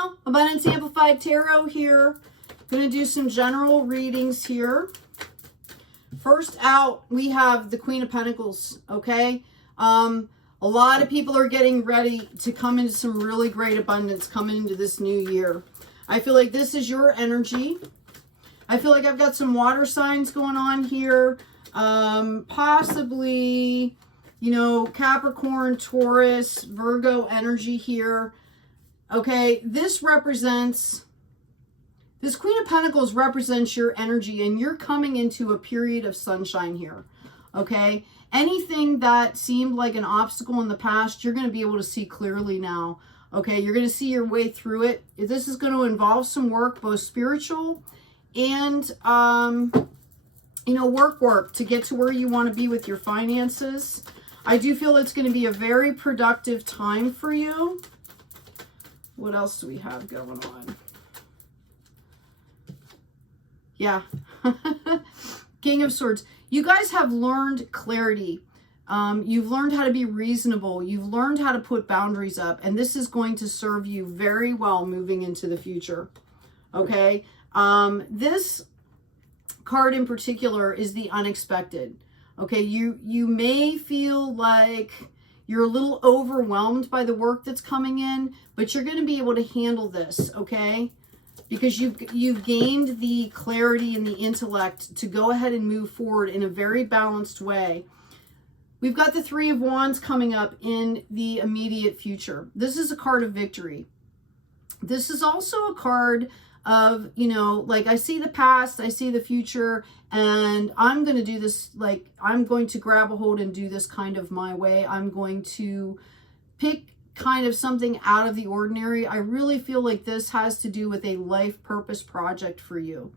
now, Abundance Amplified Tarot here. Going to do some general readings here. First out, we have the Queen of Pentacles, okay? A lot of people are getting ready to come into some really great abundance coming into this new year. I feel like this is your energy. I feel like I've got some water signs going on here. Possibly, you know, Capricorn, Taurus, Virgo energy here. Okay, this represents, this Queen of Pentacles represents your energy, and you're coming into a period of sunshine here. Okay, anything that seemed like an obstacle in the past, you're going to be able to see clearly now. Okay, you're going to see your way through it. This is going to involve some work, both spiritual and, you know, work to get to where you want to be with your finances. I do feel it's going to be a very productive time for you. What else do we have going on? Yeah. King of Swords. You guys have learned clarity. You've learned how to be reasonable. You've learned how to put boundaries up. And this is going to serve you very well moving into the future. Okay. This card in particular is the unexpected. Okay. You may feel like you're a little overwhelmed by the work that's coming in, but you're going to be able to handle this. Okay. Because you've gained the clarity and the intellect to go ahead and move forward in a very balanced way. We've got the Three of Wands coming up in the immediate future. This is a card of victory. This is also a card of, you know, like I see the past, I see the future, and I'm going to do this, like I'm going to grab a hold and do this kind of my way. I'm going to pick kind of something out of the ordinary. I really feel like this has to do with a life purpose project for you.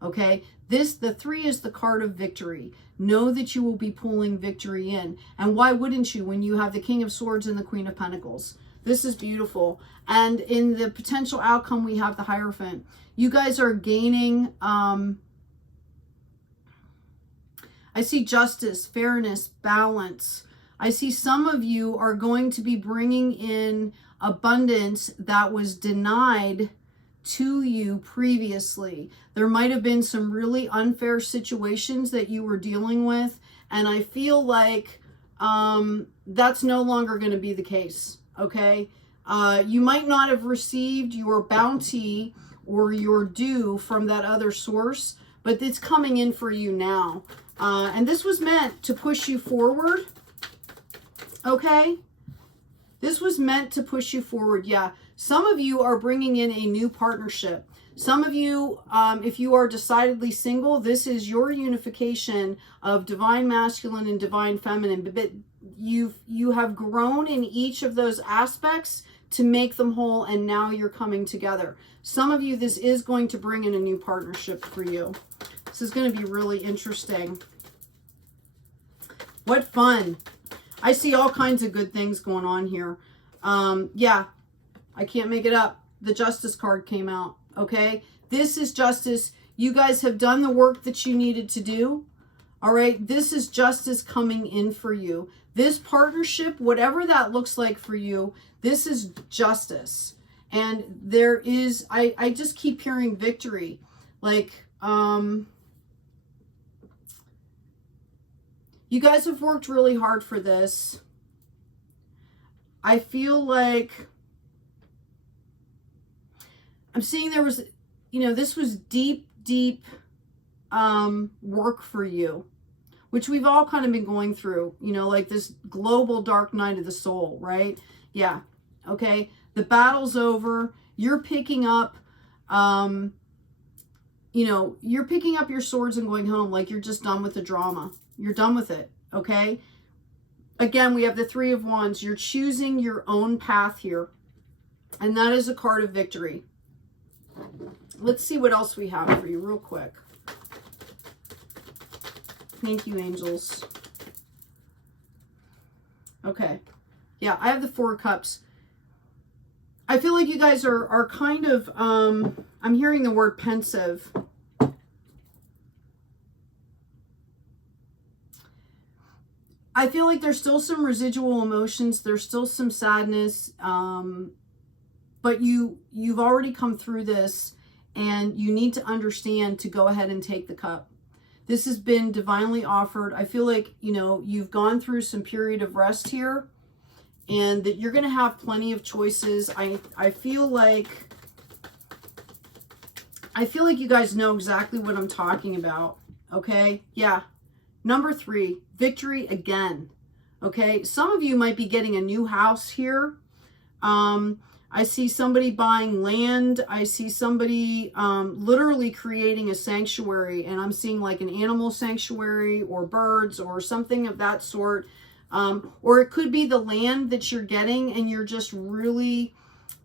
Okay, the 3 is the card of victory. Know that you will be pulling victory in. And why wouldn't you when you have the King of Swords and the Queen of Pentacles? This is beautiful. And in the potential outcome, we have the Hierophant. You guys are gaining, I see justice, fairness, balance. I see some of you are going to be bringing in abundance that was denied to you previously. There might have been some really unfair situations that you were dealing with, and I feel like that's no longer going to be the case. Okay, you might not have received your bounty or your due from that other source, but it's coming in for you now, and this was meant to push you forward. Okay, this was meant to push you forward. Yeah, some of you are bringing in a new partnership. Some of you, if you are decidedly single, this is your unification of divine masculine and divine feminine. But you have grown in each of those aspects to make them whole, and now you're coming together. Some of you, this is going to bring in a new partnership for you. This is going to be really interesting. What fun. I see all kinds of good things going on here. Yeah, I can't make it up. The Justice card came out. Okay, this is justice. You guys have done the work that you needed to do. All right, this is justice coming in for you. This partnership, whatever that looks like for you, this is justice. And there is, I just keep hearing victory. Like, you guys have worked really hard for this. I feel like I'm seeing there was, you know, this was deep work for you, which we've all kind of been going through, you know, like this global dark night of the soul, right? Yeah. Okay. The battle's over. You're picking up, you know, you're picking up your swords and going home. Like you're just done with the drama. You're done with it. Okay. Again, we have the Three of Wands. You're choosing your own path here. And that is a card of victory. Let's see what else we have for you real quick. Thank you, angels. Okay. Yeah, I have the Four of Cups. I feel like you guys are kind of, I'm hearing the word pensive. I feel like there's still some residual emotions. There's still some sadness. But but you've already come through this, and you need to understand to go ahead and take the cup. This has been divinely offered. I feel like, you know, you've gone through some period of rest here, and that you're going to have plenty of choices. I feel like you guys know exactly what I'm talking about. Okay. Yeah. Number 3, victory again. Okay. Some of you might be getting a new house here. I see somebody buying land. I see somebody literally creating a sanctuary, and I'm seeing like an animal sanctuary or birds or something of that sort. Or it could be the land that you're getting, and you're just really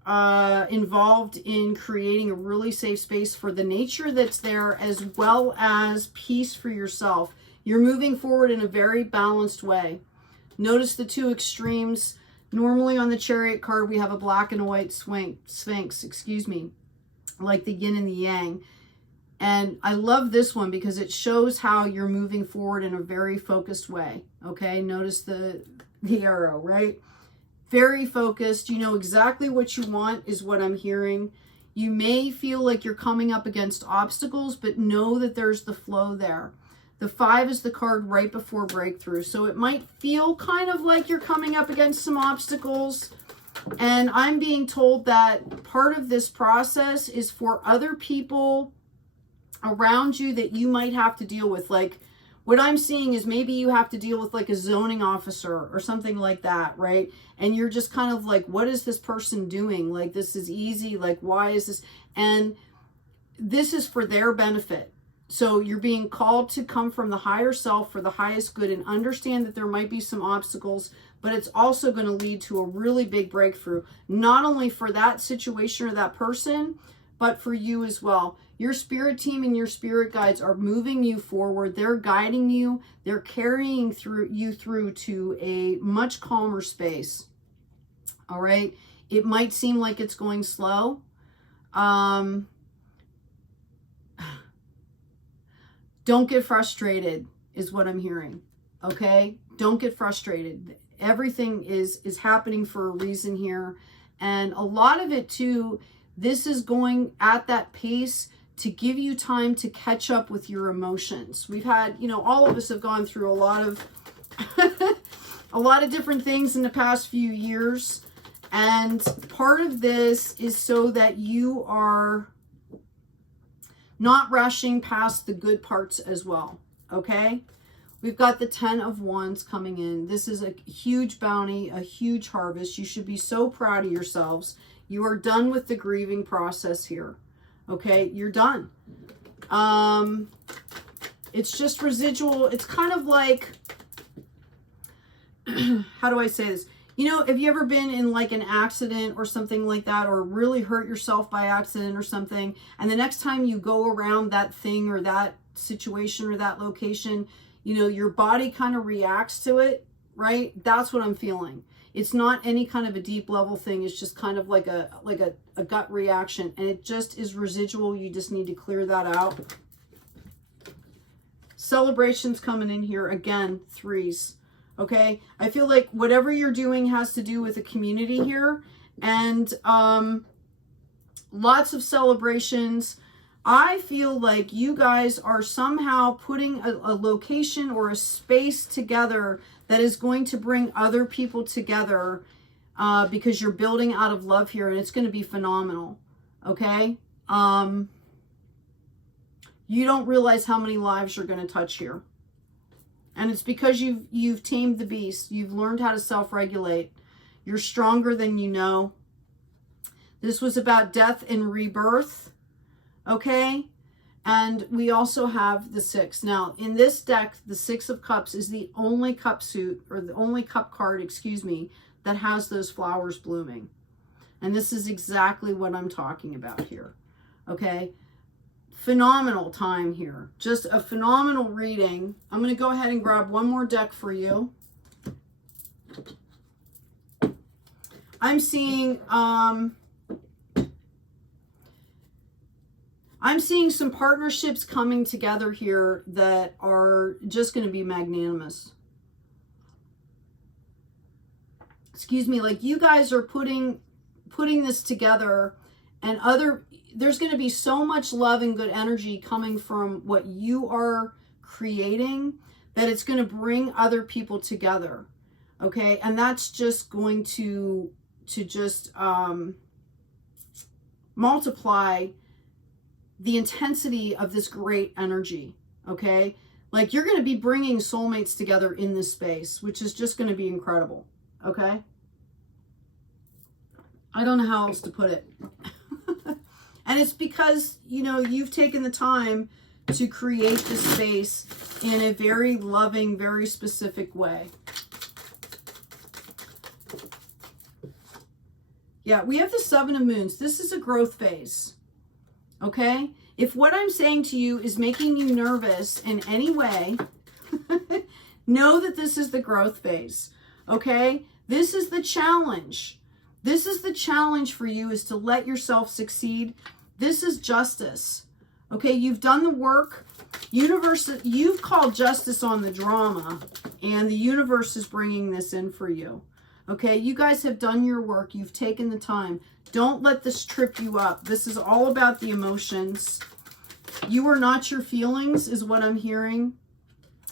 involved in creating a really safe space for the nature that's there, as well as peace for yourself. You're moving forward in a very balanced way. Notice the 2 extremes. Normally on the Chariot card, we have a black and a white sphinx, excuse me, like the yin and the yang. And I love this one because it shows how you're moving forward in a very focused way. Okay, notice the arrow, right? Very focused. You know exactly what you want is what I'm hearing. You may feel like you're coming up against obstacles, but know that there's the flow there. The 5 is the card right before breakthrough. So it might feel kind of like you're coming up against some obstacles. And I'm being told that part of this process is for other people around you that you might have to deal with. Like what I'm seeing is maybe you have to deal with like a zoning officer or something like that, right? And you're just kind of like, what is this person doing? Like, this is easy. Like, why is this? And this is for their benefit. So you're being called to come from the higher self for the highest good, and understand that there might be some obstacles, but it's also going to lead to a really big breakthrough, not only for that situation or that person, but for you as well. Your spirit team and your spirit guides are moving you forward. They're guiding you. They're carrying you through to a much calmer space. All right. It might seem like it's going slow. Don't get frustrated is what I'm hearing. Okay. Don't get frustrated. Everything is happening for a reason here. And a lot of it too, this is going at that pace to give you time to catch up with your emotions. We've had, you know, all of us have gone through a lot of, a lot of different things in the past few years. And part of this is so that you are not rushing past the good parts as well. Okay. We've got the 10 of Wands coming in. This is a huge bounty, a huge harvest. You should be so proud of yourselves. You are done with the grieving process here. Okay, you're done. It's just residual. It's kind of like, how do I say this? You know, have you ever been in like an accident or something like that, or really hurt yourself by accident or something, and the next time you go around that thing or that situation or that location, you know, your body kind of reacts to it, right? That's what I'm feeling. It's not any kind of a deep level thing. It's just kind of like a gut reaction, and it just is residual. You just need to clear that out. Celebrations coming in here again, 3s. Okay, I feel like whatever you're doing has to do with a community here, and lots of celebrations. I feel like you guys are somehow putting a location or a space together that is going to bring other people together, because you're building out of love here, and it's going to be phenomenal. Okay, you don't realize how many lives you're going to touch here. And it's because you've tamed the beast. You've learned how to self-regulate. You're stronger than you know. This was about death and rebirth. Okay? And we also have the 6. Now, in this deck, the 6 of Cups is the only cup suit, or the only cup card, excuse me, that has those flowers blooming. And this is exactly what I'm talking about here. Okay? Phenomenal time here. Just a phenomenal reading. I'm going to go ahead and grab one more deck for you. I'm seeing some partnerships coming together here that are just going to be magnanimous. Excuse me, like you guys are putting putting this together, and there's going to be so much love and good energy coming from what you are creating that it's going to bring other people together. Okay. And that's just going to just multiply the intensity of this great energy. Okay. Like, you're going to be bringing soulmates together in this space, which is just going to be incredible. Okay. I don't know how else to put it. And it's because, you know, you've taken the time to create this space in a very loving, very specific way. Yeah, we have the Seven of Moons. This is a growth phase. Okay? If what I'm saying to you is making you nervous in any way, know that this is the growth phase. Okay? This is the challenge. This is the challenge for you, is to let yourself succeed. This is justice. Okay, you've done the work. Universe, you've called justice on the drama, and the universe is bringing this in for you. Okay, you guys have done your work. You've taken the time. Don't let this trip you up. This is all about the emotions. You are not your feelings, is what I'm hearing.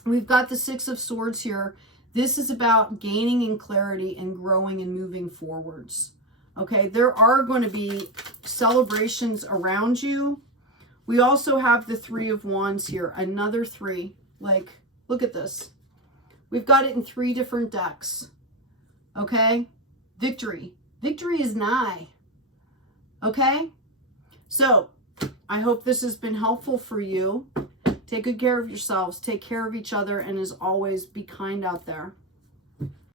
We've got the Six of Swords here. This is about gaining in clarity and growing and moving forwards. Okay, there are going to be celebrations around you. We also have the Three of Wands here. Another three. Like, look at this. We've got it in 3 different decks. Okay, victory. Victory is nigh. Okay, so I hope this has been helpful for you. Take good care of yourselves. Take care of each other. And as always, be kind out there.